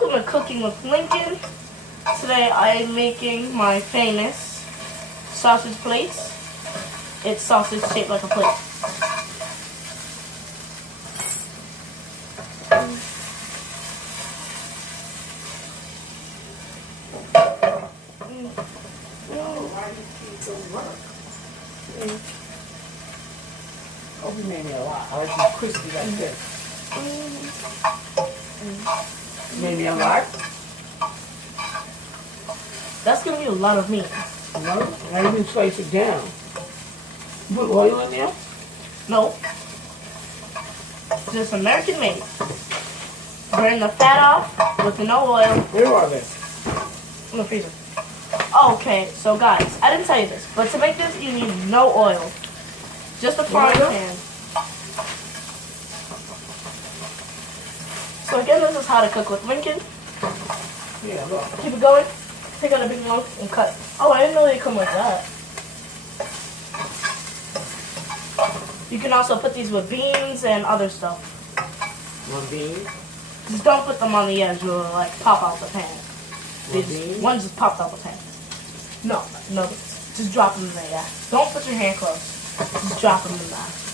Welcome to Cooking with Lincoln. Today I am making my famous sausage plates. It's sausage shaped like a plate. Oh, we made me a lot. I like them crispy like this. Made me a lot. That's gonna be a lot of meat. No, I didn't slice it down. Put oil in there? No. Just American made. Burn the fat off with no oil. Where are they? In the freezer. Okay, so guys, I didn't tell you this, but to make this you need no oil. Just a frying pan. So again, this is how to cook with Lincoln. Yeah, look. Keep it going. Take out a big lump and cut. Oh, I didn't know they come like that. You can also put these with beans and other stuff. One bean. Just don't put them on the edge or like pop out the pan. Beans? One just popped out the pan. No, just drop them in there, yeah. Don't put your hand close. Just drop them in there.